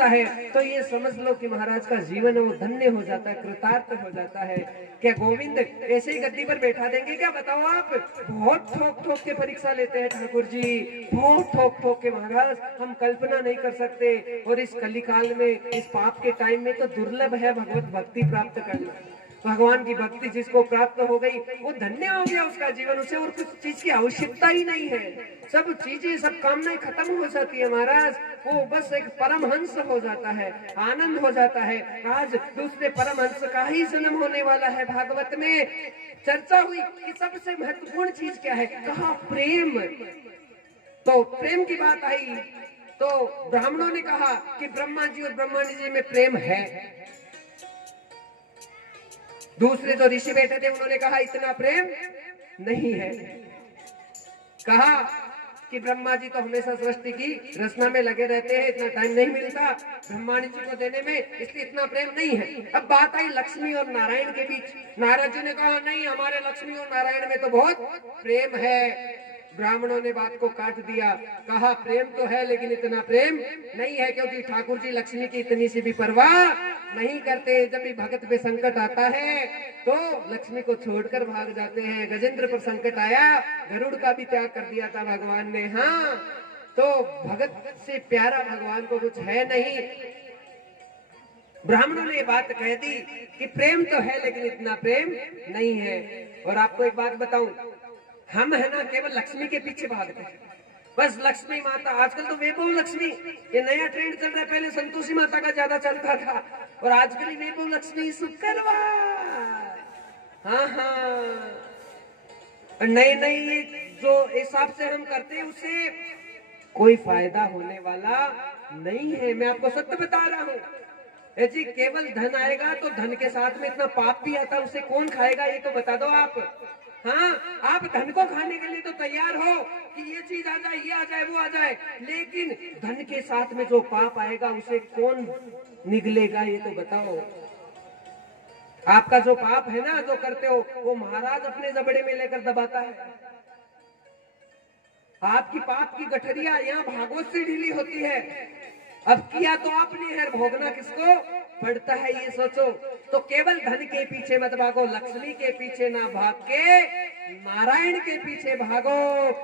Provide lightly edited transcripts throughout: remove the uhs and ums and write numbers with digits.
होता है तो ये समझ लो कि महाराज का जीवन वो धन्य हो जाता है, कृतार्थ हो जाता है। क्या गोविंद ऐसे ही गद्दी पर बैठा देंगे क्या? बताओ आप। बहुत ठोक ठोक के परीक्षा लेते हैं ठाकुर जी, बहुत ठोक ठोक के महाराज, हम कल्पना नहीं कर सकते। और इस कलिकाल में, इस पाप के टाइम में तो दुर्लभ है भगवत भक्ति प्राप्त करना। भगवान की भक्ति जिसको प्राप्त हो गई वो धन्य हो गया उसका जीवन, उसे और कुछ चीज की आवश्यकता ही नहीं है। सब चीजें, सब कामनाएं खत्म हो जाती है महाराज, वो बस एक परमहंस हो जाता है, आनंद हो जाता है। आज दूसरे परमहंस का ही जन्म होने वाला है। भागवत में चर्चा हुई कि सबसे महत्वपूर्ण चीज क्या है, कहा प्रेम। तो प्रेम की बात आई तो ब्राह्मणों ने कहा कि ब्रह्मा जी और ब्रह्मणी जी में प्रेम है। दूसरे जो ऋषि बैठे थे उन्होंने कहा इतना प्रेम नहीं है। कहा कि ब्रह्मा जी तो हमेशा सृष्टि की रचना में लगे रहते हैं, इतना टाइम नहीं मिलता ब्रह्माणी जी को देने में, इसलिए इतना प्रेम नहीं है। अब बात आई लक्ष्मी और नारायण के बीच। नारद जी ने कहा नहीं, हमारे लक्ष्मी और नारायण में तो बहुत प्रेम है। ब्राह्मणों ने बात को काट दिया, कहा प्रेम तो है लेकिन इतना प्रेम नहीं है, क्योंकि ठाकुर जी लक्ष्मी की इतनी सी भी परवाह नहीं करते। जब भी भगत पे संकट आता है तो लक्ष्मी को छोड़कर भाग जाते हैं। गजेंद्र पर संकट आया, गरुड़ का भी त्याग कर दिया था भगवान ने। हाँ, तो भगत से प्यारा भगवान को कुछ है नहीं। ब्राह्मणों ने ये बात कह दी कि प्रेम तो है लेकिन इतना प्रेम नहीं है। और आपको एक बात बताऊं, हम है ना केवल लक्ष्मी के पीछे भागते हैं, बस लक्ष्मी माता। आजकल तो वैभव लक्ष्मी, ये नया ट्रेंड चल रहा है। पहले संतोषी माता का ज्यादा चलता था और आजकल वैभव लक्ष्मी शुक्रवार। हाँ हाँ, नई नई जो हिसाब से हम करते हैं उससे कोई फायदा होने वाला नहीं है। मैं आपको सत्य बता रहा हूँ जी, केवल धन आएगा तो धन के साथ में इतना पाप भी आता है, उसे कौन खाएगा ये तो बता दो आप। हाँ, आप धन को खाने के लिए तो तैयार हो कि ये चीज आ जाए, ये आ जाए, वो आ जाए, लेकिन धन के साथ में जो पाप आएगा उसे कौन निगलेगा ये तो बताओ। आपका जो पाप है ना, जो करते हो, वो महाराज अपने जबड़े में लेकर दबाता है। आपकी पाप की गठरिया यहाँ भागवत से ढीली होती है। अब किया तो आपने है, भोगना किसको पड़ता है ये सोचो। तो केवल धन के पीछे मत भागो, लक्ष्मी के पीछे ना भाग के नारायण के पीछे भागो,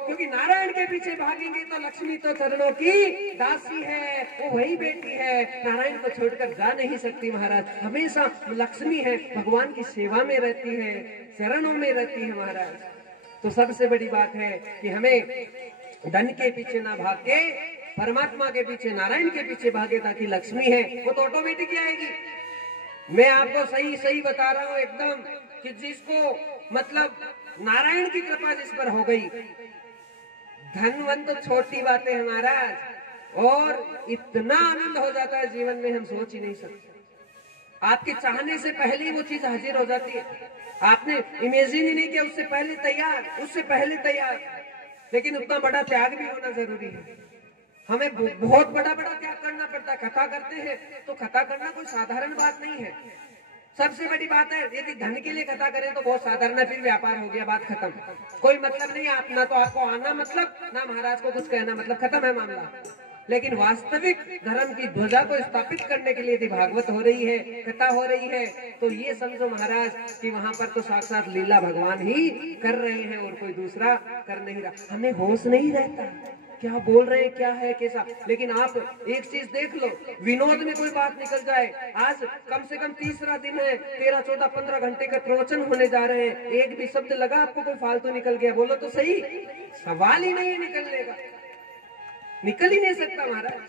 क्योंकि नारायण के पीछे भागेंगे तो लक्ष्मी तो चरणों की दासी है, वो वही बेटी है, नारायण को छोड़कर जा नहीं सकती महाराज। हमेशा लक्ष्मी है, भगवान की सेवा में रहती है, चरणों में रहती है महाराज। तो सबसे बड़ी बात है कि हमें धन के पीछे ना भाग के परमात्मा के पीछे, नारायण के पीछे भागे, ताकि लक्ष्मी है वो तो ऑटोमेटिक आएगी। मैं आपको सही सही बता रहा हूँ एकदम, कि जिसको मतलब नारायण की कृपा जिस पर हो गई, धनवन तो छोटी बातें हैं महाराज, और इतना आनंद हो जाता है जीवन में हम सोच ही नहीं सकते। आपके चाहने से पहले ही वो चीज हाजिर हो जाती है, आपने इमेजिन ही नहीं किया, उससे पहले तैयार, उससे पहले तैयार। लेकिन उतना बड़ा त्याग भी होना जरूरी है, हमें बहुत बड़ा बड़ा त्याग करना पड़ता है। कथा करते हैं तो कथा करना कोई साधारण बात नहीं है। सबसे बड़ी बात है, यदि धन के लिए कथा करें तो बहुत साधारण है, फिर व्यापार हो गया, बात खत्म, कोई मतलब नहीं। आप ना तो आपको आना मतलब, ना महाराज को कुछ कहना मतलब, खत्म है मामला। लेकिन वास्तविक धर्म की ध्वजा को स्थापित करने के लिए यदि भागवत हो रही है, कथा हो रही है, तो ये समझो महाराज कि वहां पर तो साक्षात लीला भगवान ही कर रहे हैं और कोई दूसरा कर नहीं रहा। हमें होश नहीं रहता क्या बोल रहे हैं, क्या है, कैसा। लेकिन आप एक चीज देख लो, विनोद में कोई बात निकल जाए, आज कम से कम तीसरा दिन है, 13, 14, 15 घंटे का प्रवचन होने जा रहे हैं, एक भी शब्द लगा आपको कोई फालतू निकल गया, बोलो तो सही, सवाल ही नहीं निकलने का, निकल ही नहीं सकता महाराज।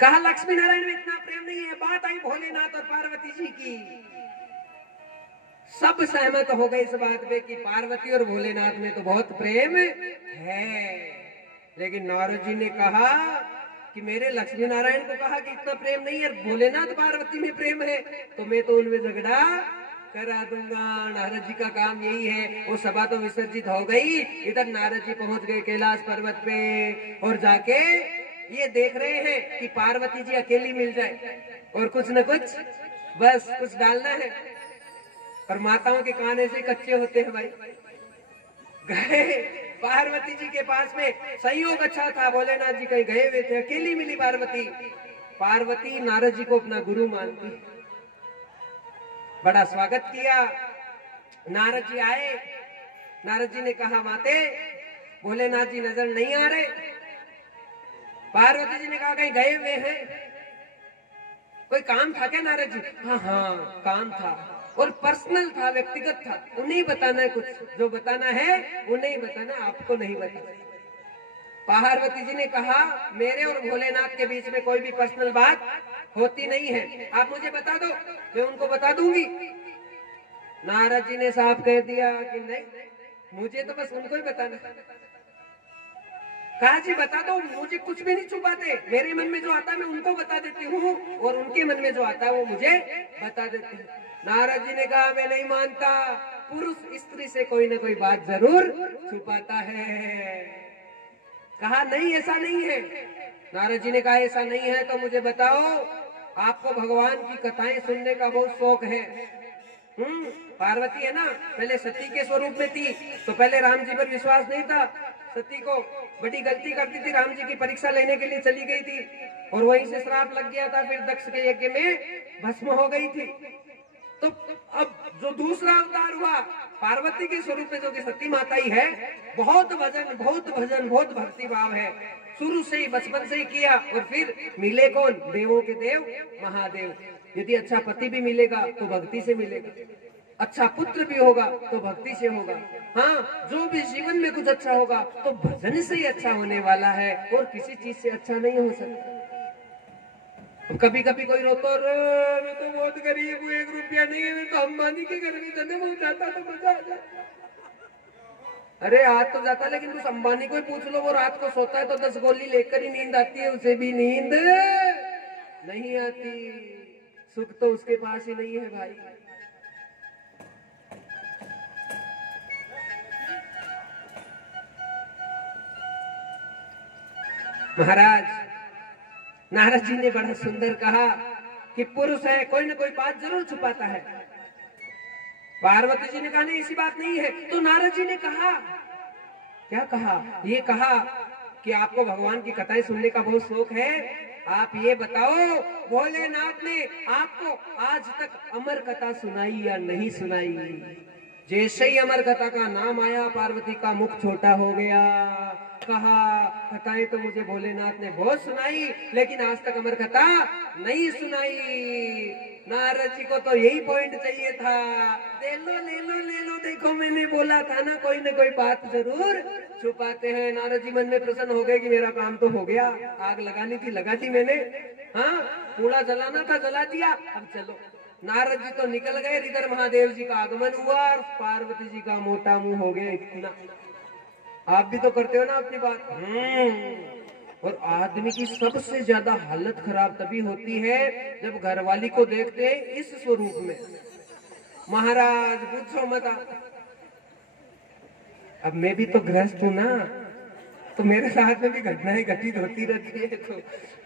कहा लक्ष्मी नारायण में इतना प्रेम नहीं है। बात आई भोलेनाथ और पार्वती जी की, सब सहमत हो गए इस बात पे कि पार्वती और भोलेनाथ में तो बहुत प्रेम है। लेकिन नारद जी ने कहा कि मेरे लक्ष्मी नारायण को कहा कि इतना प्रेम नहीं है, भोलेनाथ पार्वती में प्रेम है, तो मैं तो उनमें झगड़ा करा दूंगा। नारद जी का काम यही है। वो सभा तो विसर्जित हो गई, इधर नारद जी पहुंच गए कैलाश पर्वत पे और जाके ये देख रहे हैं कि पार्वती जी अकेली मिल जाए और कुछ न कुछ बस कुछ डालना है। और माताओं के कान ऐसे कच्चे होते हैं भाई, गए पार्वती जी के पास में संयोग अच्छा था, भोलेनाथ जी कहीं गए हुए थे, अकेली मिली पार्वती। पार्वती नारद जी को अपना गुरु मानती, बड़ा स्वागत किया। नारद जी आए, नारद जी ने कहा माते भोलेनाथ जी नजर नहीं आ रहे। पार्वती जी ने कहा कहीं गए हुए हैं, कोई काम था क्या नारद जी? हाँ हाँ काम था, और पर्सनल था, व्यक्तिगत था, उन्हें बताना है, कुछ जो बताना है उन्हें बताना, आपको नहीं बताना। पार्वती जी ने कहा मेरे और भोलेनाथ के बीच में कोई भी पर्सनल बात होती नहीं है, आप मुझे बता दो, मैं उनको बता दूंगी। नारद जी ने साफ कह दिया कि नहीं, मुझे तो बस उनको ही बताना। कहा जी बता दो, मुझे कुछ भी नहीं छुपाते, मेरे मन में जो आता है मैं उनको बता देती हूँ, और उनके मन में जो आता है वो मुझे बता देते हैं। नारद जी ने कहा मैं नहीं मानता, पुरुष स्त्री से कोई ना कोई बात जरूर छुपाता है। कहा नहीं ऐसा नहीं है। नारद जी ने कहा ऐसा नहीं है तो मुझे बताओ, आपको भगवान की कथाएं सुनने का बहुत शौक है। पार्वती है ना, पहले सती के स्वरूप में थी, तो पहले राम जी पर विश्वास नहीं था, सती को बड़ी गलती करती थी, राम जी की परीक्षा लेने के लिए चली गई थी, और वहीं से श्राप लग गया था, फिर दक्ष के यज्ञ में भस्म हो गई थी। तो अब जो दूसरा अवतार हुआ पार्वती के स्वरूप में, जो कि सती माता ही है, बहुत भजन, बहुत भजन, बहुत भक्ति भाव है, शुरू से ही बचपन से ही किया, और फिर मिले कौन? देवों के देव महादेव। यदि अच्छा पति भी मिलेगा तो भक्ति से मिलेगा, अच्छा पुत्र भी होगा तो भक्ति से होगा। हाँ, जो भी जीवन में कुछ अच्छा होगा तो भजन से ही अच्छा होने वाला है, और किसी चीज से अच्छा नहीं हो सकता। कभी कभी कोई रोता, मैं तो बहुत गरीब हूँ, 1 रुपया नहीं है, मैं तो अंबानी के घर में जन्म हो जाता तो मजा आ जाता। अरे आज तो जाता, लेकिन उस अंबानी को ही पूछ लो, वो रात को सोता है तो 10 गोली लेकर ही नींद आती है, उसे भी नींद नहीं आती। सुख तो उसके पास ही नहीं है भाई। महाराज नारद जी ने बड़ा सुंदर कहा कि पुरुष है, कोई ना कोई बात जरूर छुपाता है। पार्वती जी ने कहा नहीं ऐसी बात नहीं है। तो नारद जी ने कहा, क्या कहा? ये कहा कि आपको भगवान की कथाएं सुनने का बहुत शौक है, आप ये बताओ भोलेनाथ ने आपको आज तक अमर कथा सुनाई या नहीं सुनाई? जैसे ही अमर कथा का नाम आया, पार्वती का मुख छोटा हो गया। कहा कथाएं तो मुझे भोलेनाथ ने बहुत सुनाई, लेकिन आज तक अमर कथा नहीं सुनाई। नारद जी को तो यही पॉइंट चाहिए था, ले लो ले लो ले लो, देखो मैंने बोला था ना, कोई ना कोई बात जरूर छुपाते हैं। नारद जी मन में प्रसन्न हो गए कि मेरा काम तो हो गया, आग लगानी थी लगा दी मैंने, हाँ कूड़ा जलाना था जला दिया, अब चलो। नारद जी तो निकल गए, इधर महादेव जी का आगमन हुआ, और पार्वती जी का मोटा मुंह हो गया इतना। आप भी तो करते हो ना अपनी बात। और आदमी की सबसे ज्यादा हालत खराब तभी होती है जब घरवाली को देखते हैं इस स्वरूप में। महाराज पूछो मत। अब मैं भी तो गृहस्थ हूं ना, तो मेरे साथ में भी घटनाएं घटित होती रहती है, तो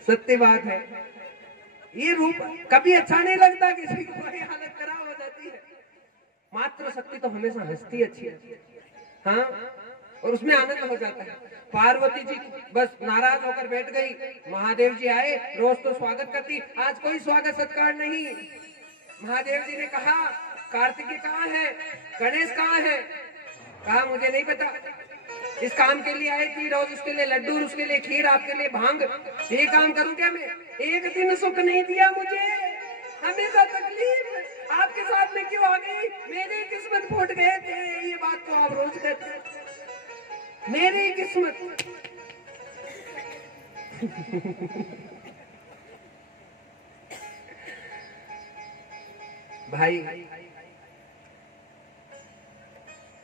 सत्य बात है। ये रूप कभी अच्छा नहीं लगता, किसी को बड़ी हालत खराब हो जाती है। मात्र शक्ति तो हमेशा हंसती अच्छी है, हाँ, और उसमें आनंद हो जाता है। पार्वती जी बस नाराज होकर बैठ गई। महादेव जी आए, रोज तो स्वागत करती, आज कोई स्वागत सत्कार नहीं। महादेव जी ने कहा कार्तिकेय कहाँ है, गणेश कहाँ है? कहा मुझे नहीं पता, इस काम के लिए आई थी, रोज उसके लिए लड्डू, उसके लिए खीर, आपके लिए भांग, ये काम करूं क्या मैं? एक दिन सुख नहीं दिया मुझे, हमेशा तकलीफ। आपके साथ में क्यों आ गई? मेरी किस्मत फूट गए थे, ये बात तो आप रोज कहते हैं, मेरी किस्मत। भाई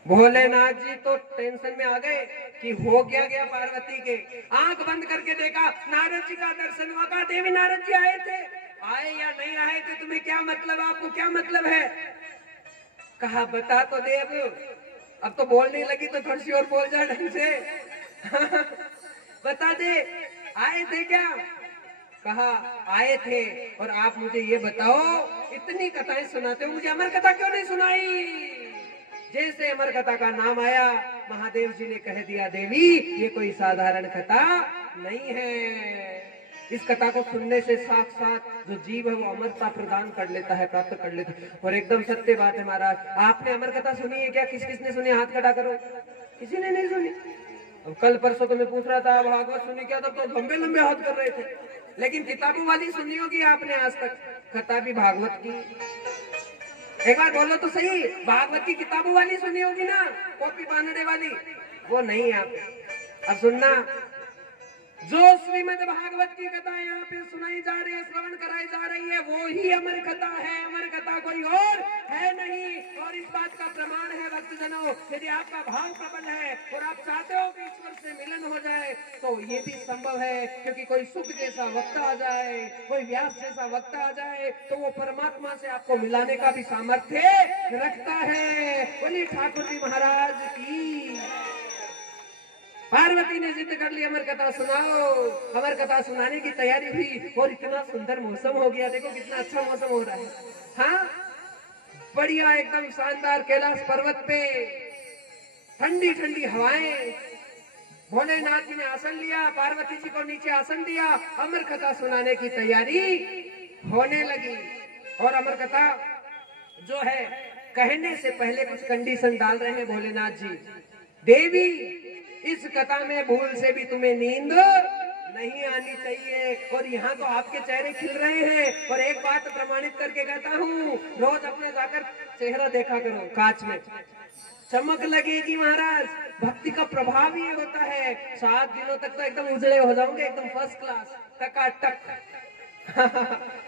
भोलेनाथ जी तो टेंशन में आ गए कि हो गया पार्वती के। आंख बंद करके देखा, नारद जी का दर्शन हुआ। कहा देवी नारद जी आए थे, आए या नहीं आए थे तुम्हें क्या मतलब, आपको क्या मतलब है? कहा बता तो दे, अब तो बोलने लगी तो थोड़ी सी और बोल जा ढंग से। बता दे, आए थे क्या? कहा आए थे, और आप मुझे ये बताओ, इतनी कथाएं सुनाते हो, मुझे अमर कथा क्यों नहीं सुनाई? जैसे अमर कथा का नाम आया, महादेव जी ने कह दिया, देवी ये कोई साधारण कथा नहीं है। इस कथा को सुनने से साक्षात जो जीव है वो अमरता प्रदान कर लेता है, प्राप्त कर लेता है। और एकदम सत्य बात है महाराज। आपने अमर कथा सुनी है क्या? किस किसने सुनी? हाथ खड़ा करो। किसी ने नहीं सुनी? अब कल परसों तो मैं पूछ रहा था भागवत सुनी क्या, तब तो लंबे लंबे हाथ कर रहे थे। लेकिन किताबों वाली सुनी होगी आपने आज तक? कथा भी भागवत की। एक बार बोलो तो सही, भागवत की किताबों वाली सुनी होगी ना, कॉपी बांधने वाली? वो नहीं आप। अब सुनना, जो श्रीमद् भागवत की कथा यहाँ पे सुनाई जा रही है, श्रवण कराई जा रही है, वो ही अमर कथा है। अमर कथा कोई और है नहीं। और इस बात का प्रमाण है भक्तजनों, यदि आपका भाव प्रबल है और आप चाहते हो कि ईश्वर से मिलन हो जाए, तो ये भी संभव है। क्योंकि कोई सुख जैसा वक्त आ जाए, कोई व्यास जैसा वक्त आ जाए, तो वो परमात्मा से आपको मिलाने का भी सामर्थ्य रखता है। बोलिए ठाकुर जी महाराज की। पार्वती ने जिद कर ली, अमर कथा सुनाओ। अमर कथा सुनाने की तैयारी हुई और इतना सुंदर मौसम हो गया। देखो कितना अच्छा मौसम हो रहा है। हाँ, बढ़िया एकदम शानदार। कैलाश पर्वत पे ठंडी ठंडी हवाएं। भोलेनाथ जी ने आसन लिया, पार्वती जी को नीचे आसन दिया। अमर कथा सुनाने की तैयारी होने लगी। और अमर कथा जो है कहने से पहले कुछ कंडीशन डाल रहे हैं भोलेनाथ जी। देवी, इस कथा में भूल से भी तुम्हें नींद नहीं आनी चाहिए। और यहाँ तो आपके चेहरे खिल रहे हैं। और एक बात प्रमाणित करके कहता हूँ, रोज अपने जाकर चेहरा देखा करो कांच में, चमक लगेगी महाराज। भक्ति का प्रभाव ये होता है। 7 दिनों तक तो एकदम उजले हो जाओगे, एकदम फर्स्ट क्लास, टकाटक।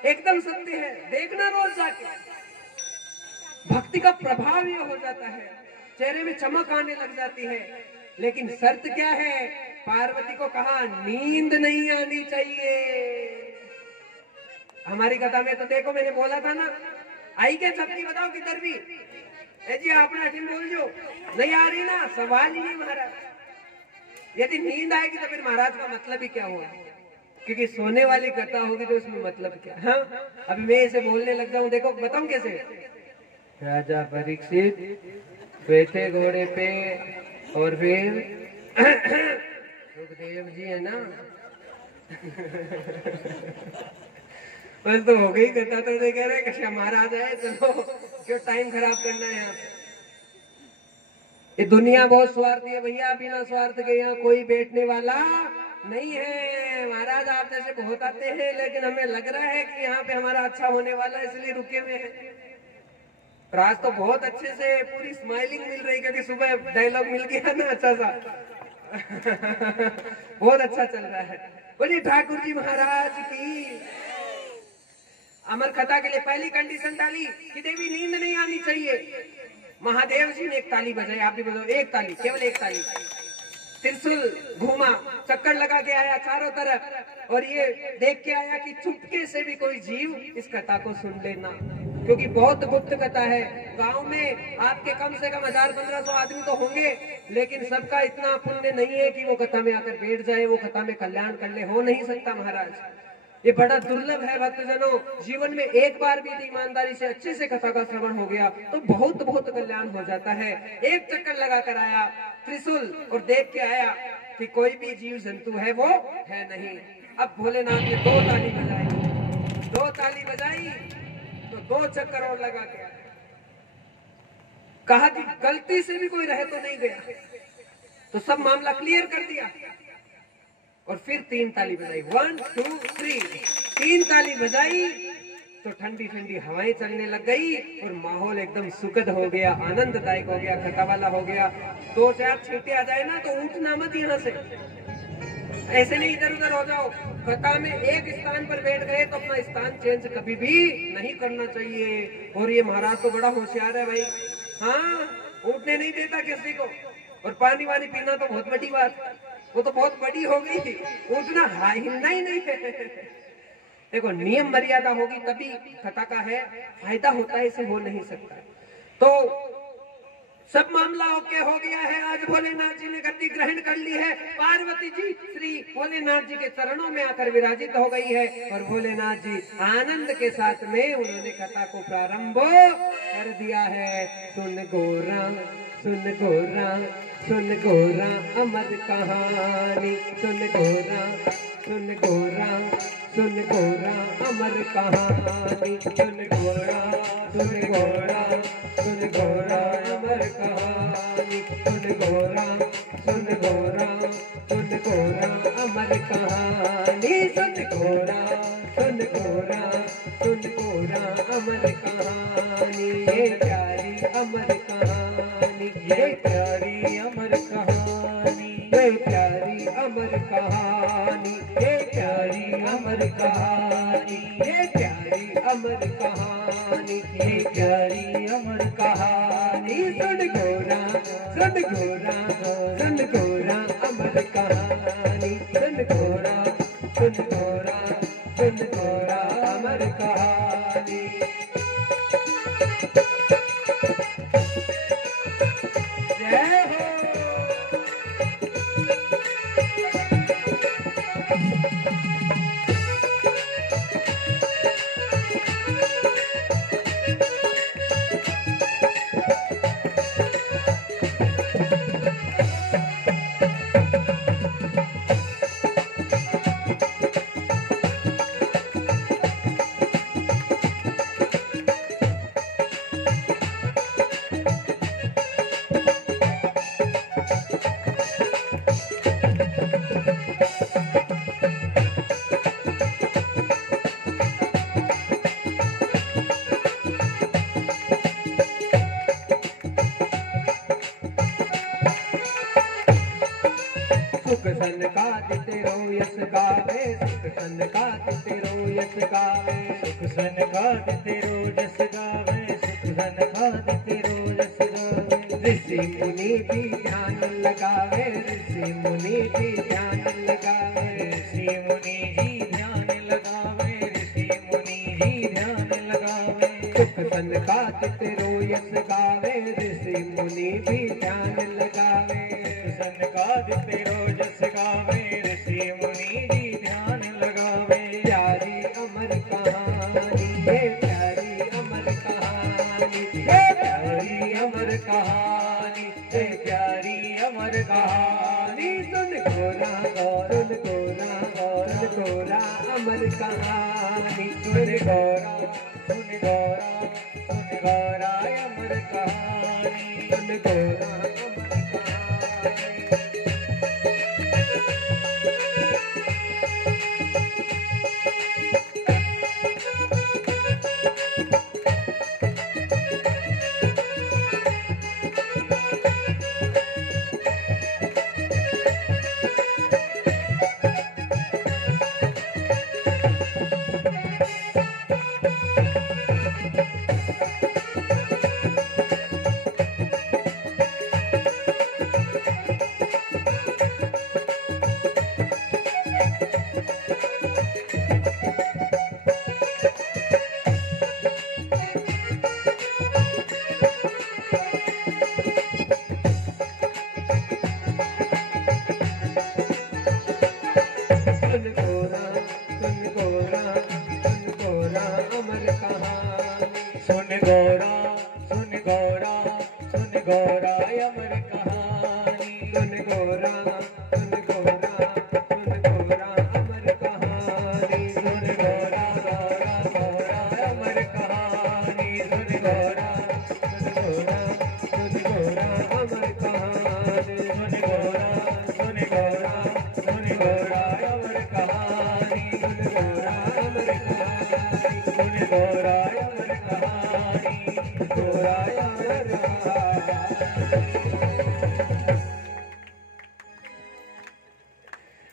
एकदम सत्य है, देखना रोज जाके। भक्ति का प्रभाव ये हो जाता है, चेहरे में चमक आने लग जाती है। लेकिन शर्त क्या है? पार्वती को कहा नींद नहीं आनी चाहिए। हमारी कथा में तो देखो, मैंने बोला था ना, आई क्या झपकी बताओ किधर भी जी, आपने टीम बोल जो नहीं आ रही ना, सवाल ही नहीं महाराज। यदि नींद आएगी तो फिर महाराज का मतलब ही क्या हुआ? क्योंकि सोने वाली कथा होगी तो उसमें मतलब क्या? हाँ, अभी मैं इसे बोलने लग जाऊं, देखो बताऊं कैसे। राजा परीक्षित बैठे घोड़े पे, और फिर सुखदेव जी है ना। बस तो हो गई कथा। तो कह रहे कश्यप महाराज आए, चलो क्यों टाइम खराब करना है यहाँ पे। ये दुनिया बहुत स्वार्थी है भैया, बिना स्वार्थ के यहाँ कोई बैठने वाला नहीं है। महाराज आप जैसे बहुत आते हैं, लेकिन हमें लग रहा है कि यहाँ पे हमारा अच्छा होने वाला है, इसलिए रुके हुए हैं। आज तो बहुत अच्छे से पूरी स्माइलिंग मिल रही, क्योंकि सुबह डायलॉग मिल गया ना अच्छा सा। बहुत अच्छा चल रहा है। बोलिए ठाकुर जी महाराज की। अमर कथा के लिए पहली कंडीशन डाली कि देवी नींद नहीं आनी चाहिए। महादेव जी ने एक ताली बजाई, आप भी बजाओ, एक ताली, केवल एक ताली। त्रिशूल घूमा, चक्कर लगा के आया चारों तरफ, और ये देख के आया कि चुपके से भी कोई जीव इस कथा को सुन लेना, क्योंकि बहुत गुप्त कथा है। गांव में आपके कम से कम 1000-1500 आदमी तो होंगे, लेकिन सबका इतना पुण्य नहीं है कि वो कथा में आकर बैठ जाए, वो कथा में कल्याण कर ले। हो नहीं सकता महाराज, ये बड़ा दुर्लभ है भक्तजनों। जीवन में एक बार भी ईमानदारी से अच्छे से कथा का श्रवण हो गया तो बहुत बहुत कल्याण हो जाता है। एक चक्कर लगा कर आया त्रिशूल, और देख के आया कि कोई भी जीव जंतु है वो है नहीं। अब भोलेनाथ ने 2 ताली बजाई, 2 ताली बजाई तो 2 चक्कर और लगा के आया। कहा कि गलती से भी कोई रहे तो नहीं गया, तो सब मामला क्लियर कर दिया। और फिर 3 ताली बजाई, 1 2 3, 3 ताली बजाई तो ठंडी ठंडी हवाएं चलने लग गई और माहौल एकदम सुखद हो गया, आनंददायक हो गया, कथा वाला हो गया। 2-4 छींटे आ जाए ना तो उठना मत यहाँ से, ऐसे नहीं इधर उधर हो जाओ। कथा में एक स्थान पर बैठ गए तो अपना स्थान चेंज कभी भी नहीं करना चाहिए। और ये महाराज तो बड़ा होशियार है भाई, हाँ, उठने नहीं देता किसी को। और पानी वानी पीना तो बहुत बड़ी बात, वो तो बहुत बड़ी हो गई, उठना हिलना ही नहीं है। देखो नियम मर्यादा होगी तभी कथा का है फायदा होता है, इसे हो नहीं सकता। तो सब मामला ओके हो गया है। आज भोलेनाथ जी ने गद्दी ग्रहण कर ली है। पार्वती जी श्री भोलेनाथ जी के चरणों में आकर विराजित हो गई है और भोलेनाथ जी आनंद के साथ में उन्होंने कथा को प्रारंभ कर दिया है। सुन गोरा सुन गोरा सुन गोरा अमर कहानी, सुन गोरा सुन गोरा सुन गोरा अमर कहानी, सुन गोरा सुन गोरा सुन गोरा अमर कहानी, सुन गोरा सुन गोरा सुन गोरा अमर कहानी, सुन गोरा सुन गोरा सुन गोरा अमर कहानी। ये प्यारी अमर कहानी, ये प्यारी अमर कहानी, ये प्यारी अमर कहानी, ये प्यारी अमर कहानी, ये प्यारी अमर कहानी, ये प्यारी अमर कहानी। सुन गोरा सुन गोरा सुन गोरा अमर कहानी, सुन गोरा सुन गोरा सुन गोरा अमर कहानी। जय हो। सुख सन का तेरो यश गावे, सुख सन का तेरो यश गावे, सुख सन का तेरो यश गावे, सुख सन का तेरो यश गावे। ऋषि मुनि भी ध्यान लगावे, ऋषि मुनि भी ध्यान लगावे, ऋषि मुनि ही ध्यान लगावे, ऋषि मुनि ही ध्यान लगावे। सुख सन का तेरो यश गावे, ऋषि मुनि भी ध्यान लगावे, सुख सन का तेरो यश गावे, ऋषि मुनि जी ध्यान लगावे। प्यारी अमर कहानी, ये प्यारी अमर कहानी, ये प्यारी अमर कहानी, ये प्यारी अमर कहानी। सुन गोरा सुन गोरा सुन गोरा अमर कहानी, सुन गोरा सुन गोरा सुन गोरा अमर कहानी, सुन गोरा अमर कहानी।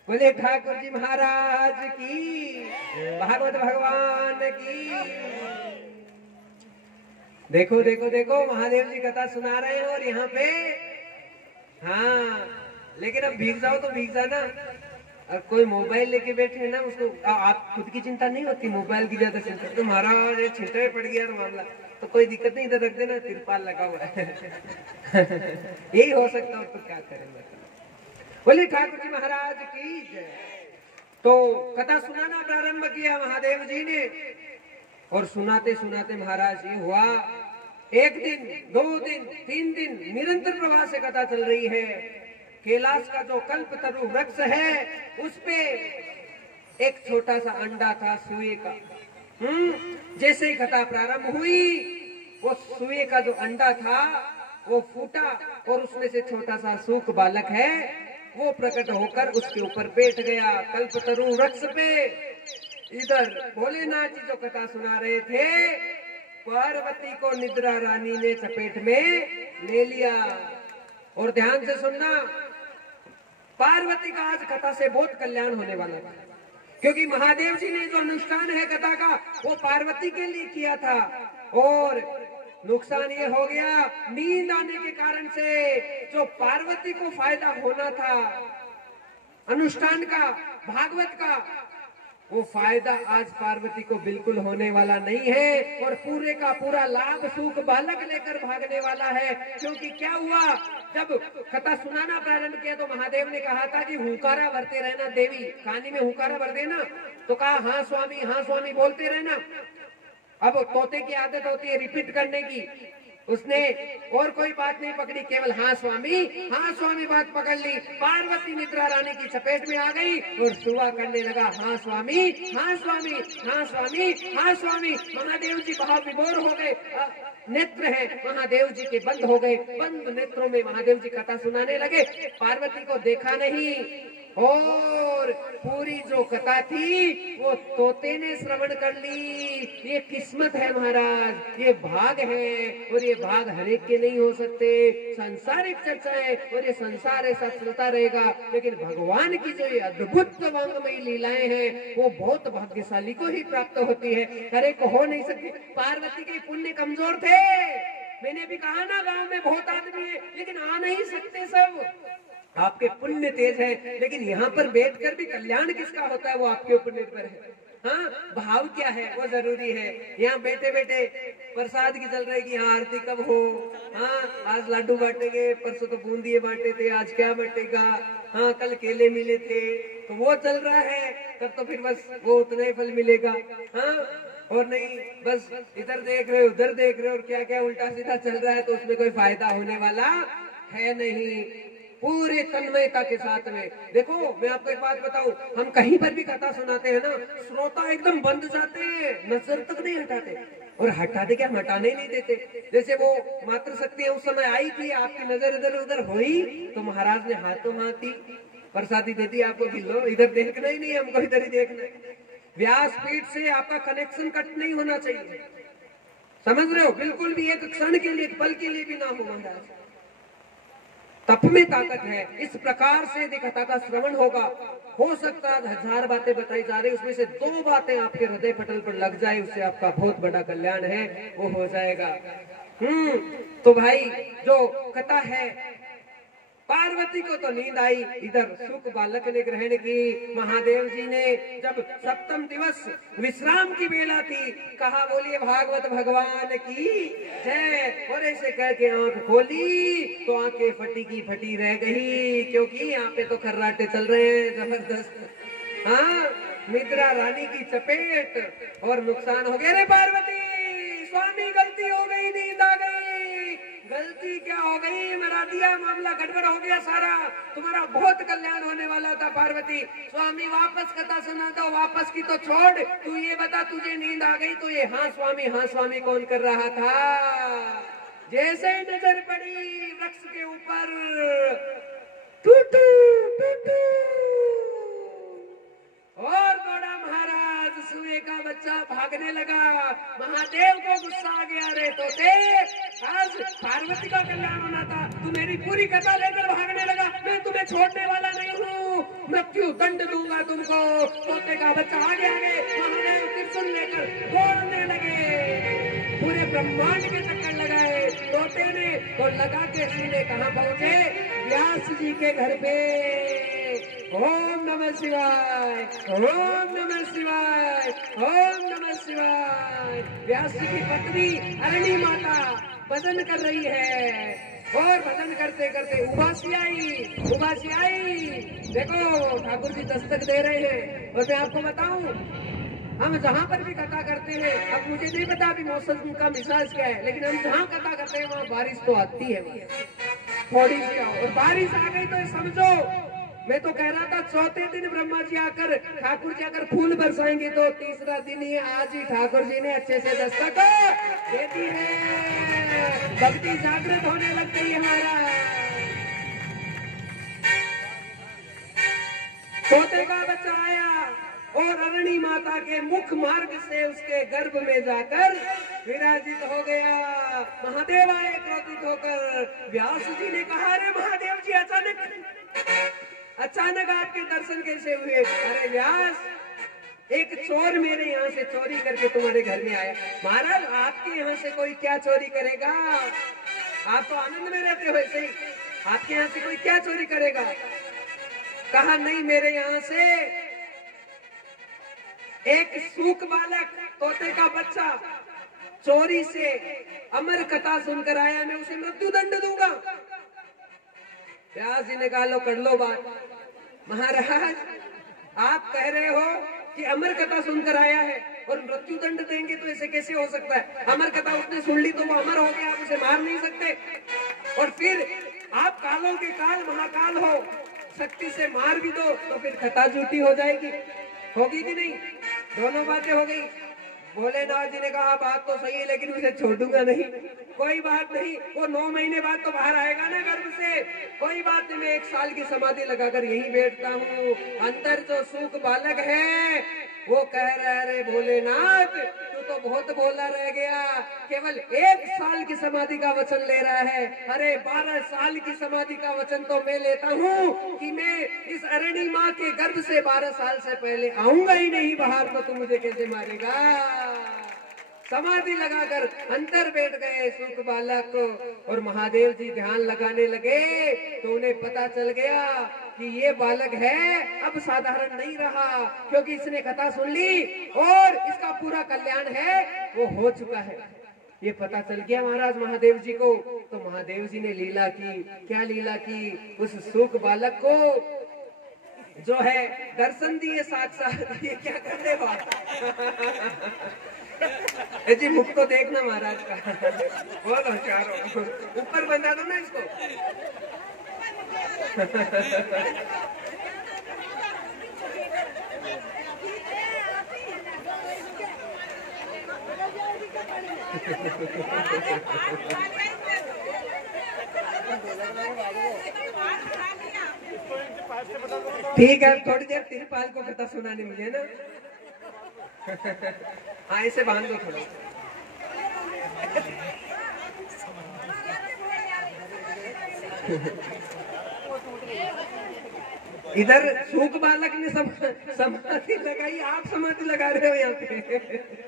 बोले ठाकुर जी महाराज की, भागवत भगवान की। देखो देखो देखो महादेव जी कथा सुना रहे हैं और यहाँ पे हाँ, लेकिन अब भीग जाओ तो भीग जाना। और कोई मोबाइल लेके बैठे है ना, उसको आप खुद की चिंता नहीं होती, मोबाइल की ज्यादा चिंता। तो महाराज छिंटे पड़ गया तो मामला। तो कोई दिक्कत नहीं, इधर रख देना, तिरपाल लगा हुआ है। यही हो सकता हो तो क्या करेंगे। बोले ठाकुर जी महाराज की जय। तो कथा सुनाना प्रारंभ किया महादेव जी ने, और सुनाते सुनाते महाराज ये हुआ, एक दिन, 2 दिन, 3 दिन निरंतर प्रवाह से कथा चल रही है। कैलाश का जो कल्पतरु वृक्ष है उस पे एक छोटा सा अंडा था सुए का। जैसे ही कथा प्रारंभ हुई, वो सुए का जो अंडा था वो फूटा, और उसमें से छोटा सा सूक बालक है वो प्रकट होकर उसके ऊपर बैठ गया, कल्पतरु वृक्ष पे। इधर भोलेनाथ जी जो कथा सुना रहे थे, पार्वती को निद्रा रानी ने चपेट में ले लिया। और ध्यान से सुनना, पार्वती का आज कथा से बहुत कल्याण होने वाला था, क्योंकि महादेव जी ने जो अनुष्ठान है कथा का वो पार्वती के लिए किया था। और नुकसान ये हो गया, नींद आने के कारण से जो पार्वती को फायदा होना था अनुष्ठान का, भागवत का, वो फायदा आज पार्वती को बिल्कुल होने वाला नहीं है, और पूरे का पूरा लाभ सुख बालक लेकर भागने वाला है। क्योंकि क्या हुआ, जब कथा सुनाना प्रारंभ किया तो महादेव ने कहा था कि हुंकारा भरते रहना, देवी कानी में हुंकारा भर देना। तो कहा हाँ स्वामी बोलते रहना। अब तोते की आदत होती है रिपीट करने की, उसने और कोई बात नहीं पकड़ी, केवल हाँ स्वामी बात पकड़ ली। पार्वती निद्रा रानी की चपेट में आ गई और सुआ करने लगा, हाँ स्वामी। महादेव जी भाव विभोर हो गए, नेत्र है महादेव जी के बंद हो गए, बंद नेत्रों में महादेव जी कथा सुनाने लगे। पार्वती को देखा नहीं, और पूरी जो कथा थी वो तोते ने श्रवण कर ली। ये किस्मत है महाराज, ये भाग है, और ये भाग हरेक के नहीं हो सकते। संसारिक चर्चा है और ये संसार ऐसा चलता रहेगा, लेकिन भगवान की जो ये अद्भुत वांगमयी लीलाएं हैं वो बहुत भाग्यशाली को ही प्राप्त होती है, हरेक को हो नहीं सकती। पार्वती के पुण्य कमजोर थे, मैंने भी कहा ना, गांव में बहुत आदमी है लेकिन आ नहीं सकते सब। आपके पुण्य तेज है, लेकिन यहाँ पर बैठकर भी कल्याण किसका होता है वो आपके ऊपर निर्भर है। हाँ, भाव क्या है वो जरूरी है। यहाँ बैठे बैठे प्रसाद की चल रही कि हाँ आरती कब हो, हाँ आज लाडू बांटेंगे, परसों तो बूंदिए बांटे थे, आज क्या बटेगा, हाँ कल केले मिले थे, तो वो चल रहा है, तब तो फिर बस वो उतना ही फल मिलेगा। हाँ, और नहीं बस इधर देख रहे उधर देख रहे और क्या क्या उल्टा सीधा चल रहा है, तो उसमें कोई फायदा होने वाला है नहीं। पूरे तन्मयता के साथ में देखो, मैं आपको एक बात बताऊं, हम कहीं पर भी कथा सुनाते हैं ना, श्रोता एकदम बंद जाते हैं, नजर तक नहीं हटाते, और हटाते क्या, हटाने ही नहीं देते। जैसे वो मातृ शक्ति उस समय आई थी, आपकी नजर इधर उधर हुई तो महाराज ने हाथों हाथ ही प्रसादी दे दी आपको, गिलो इधर देखना ही नहीं, हमको इधर ही देखना है। व्यासपीठ से आपका कनेक्शन कट नहीं होना चाहिए, समझ रहे हो, बिल्कुल भी एक क्षण के लिए, एक पल के लिए भी ना हो। महाराज तप में ताकत है, इस प्रकार से कथा का श्रवण होगा। हो सकता है 1000 बातें बताई जा रही, उसमें से 2 बातें आपके हृदय पटल पर लग जाए, उससे आपका बहुत बड़ा कल्याण है वो हो जाएगा। तो भाई जो कथा है, पार्वती को तो नींद आई, इधर सुख बालक ने ग्रहण की। महादेव जी ने जब 7वें दिवस विश्राम की बेला थी, कहा बोलिए भागवत भगवान की जय, और ऐसे कह के आंख खोली तो आंखें फटी की फटी रह गई, क्योंकि यहाँ पे तो खर्राटे चल रहे हैं जबरदस्त। हाँ, निद्रा रानी की चपेट और नुकसान हो गया। रे पार्वती, स्वामी गलती हो गई, नींद आ गई। गलती क्या हो गई, मरा दिया, मामला गड़बड़ हो गया सारा, तुम्हारा बहुत कल्याण होने वाला था पार्वती। स्वामी वापस कथा सुना दो, वापस की तो छोड़, तू ये बता, तुझे नींद आ गई तो ये हाँ स्वामी कौन कर रहा था? जैसे नजर पड़ी वृक्ष के ऊपर, टूटू टूटू, और दौड़ा महाराज, सुए का बच्चा भागने लगा। महादेव को गुस्सा आ गया, रे तोते, आज पार्वती का कल्याण होना था, तू मेरी पूरी कथा लेकर भागने लगा, मैं तुम्हें छोड़ने वाला नहीं हूँ, मृत्यु दंड दूंगा तुमको। तोते का बच्चा आगे आगे, महादेव त्रिशूल लेकर दौड़ने लगे, पूरे ब्रह्मांड के चक्कर लगाए तोते ने, तो लगा के सीधे कहाँ पहुंचे? व्यास जी के घर पे। ओम नमः शिवाय, ओम नमः शिवाय, ओम नमः शिवाय। व्यास जी की पत्नी अरणी माता भजन कर रही है और भजन करते करते उबासी आई। देखो ठाकुर जी दस्तक दे रहे हैं। और मैं आपको बताऊं, हम जहाँ पर भी कथा करते हैं, अब मुझे नहीं पता अभी मौसम का मिजाज क्या है, लेकिन हम जहाँ कथा करते हैं वहाँ बारिश तो आती है थोड़ी सी। और बारिश आ गई तो समझो, मैं तो कह रहा था चौथे दिन ब्रह्मा जी आकर ठाकुर जी अगर फूल बरसाएंगे तो तीसरा दिन ही आज ही ठाकुर जी ने अच्छे से दस्तक दे दी है। भक्ति जागृत होने लग गई हमारा। तोते का बच्चा आया और अरणी माता के मुख मार्ग से उसके गर्भ में जाकर विराजित हो गया। महादेव आए क्रोधित होकर। व्यास जी ने कहा, अरे महादेव जी अचानक आपके दर्शन कैसे हुए? अरे व्यास, एक चोर मेरे यहाँ से चोरी करके तुम्हारे घर में आया। महाराज आपके यहाँ से कोई क्या चोरी करेगा? आप तो आनंद में रहते हो, ऐसे ही आपके यहाँ से कोई क्या चोरी करेगा? कहा नहीं, मेरे यहाँ से एक सूक बालक तोते का बच्चा चोरी से अमर कथा सुनकर आया, मैं उसे मृत्यु दंड दूंगा। व्यास जी ने कहा, लो कर लो बात। महाराज आप कह रहे हो कि अमर कथा सुनकर आया है और मृत्यु दंड देंगे, तो ऐसे कैसे हो सकता है? अमर कथा उसने सुन ली तो वो अमर हो गया, आप उसे मार नहीं सकते। और फिर आप कालों के काल महाकाल हो, शक्ति से मार भी दो तो फिर कथा झूठी हो जाएगी, होगी कि नहीं? दोनों बातें हो गई। भोलेनाथ जी ने कहा, बात तो सही है लेकिन उसे छोड़ूंगा नहीं। कोई बात नहीं, वो 9 महीने बाद तो बाहर आएगा ना गर्भ से। कोई बात नहीं, मैं 1 साल की समाधि लगाकर यहीं बैठता हूँ। अंदर जो सूक बालक है वो कह रहा है, अरे भोलेनाथ तू तो बहुत भोला रह गया, केवल 1 साल की समाधि का वचन ले रहा है। अरे 12 साल की समाधि का वचन तो मैं लेता हूँ कि मैं इस अरणी माँ के गर्भ से 12 साल से पहले आऊंगा ही नहीं बाहर, तो तू मुझे कैसे मारेगा? समाधि लगाकर अंदर बैठ गए सूक बालक को। और महादेव जी ध्यान लगाने लगे तो उन्हें पता चल गया कि ये बालक है अब साधारण नहीं रहा, क्योंकि इसने कथा सुन ली और इसका पूरा कल्याण है वो हो चुका है। ये पता चल गया महाराज महादेव जी को। तो महादेव जी ने लीला की। क्या लीला की? उस सूक बालक को जो है दर्शन दिए साक्षात। ये क्या कर रहे बात? जी मुख तो देखना महाराज का, बहुत होशियार हो। ऊपर बंधा दो ना इसको। ठीक है, थोड़ी देर तिरपाल को कथा सुनाने मुझे ना। हाँ ऐसे बांध दो थोड़ा। इधर सूक बालक ने समाधि लगाई, आप समाधि लगा रहे हो यहाँ पे।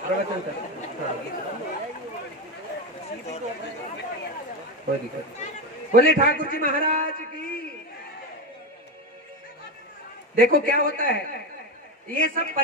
प्रवचन कर। कोई दिक्कत। बोले ठाकुर जी महाराज की। देखो क्या होता है, ये सब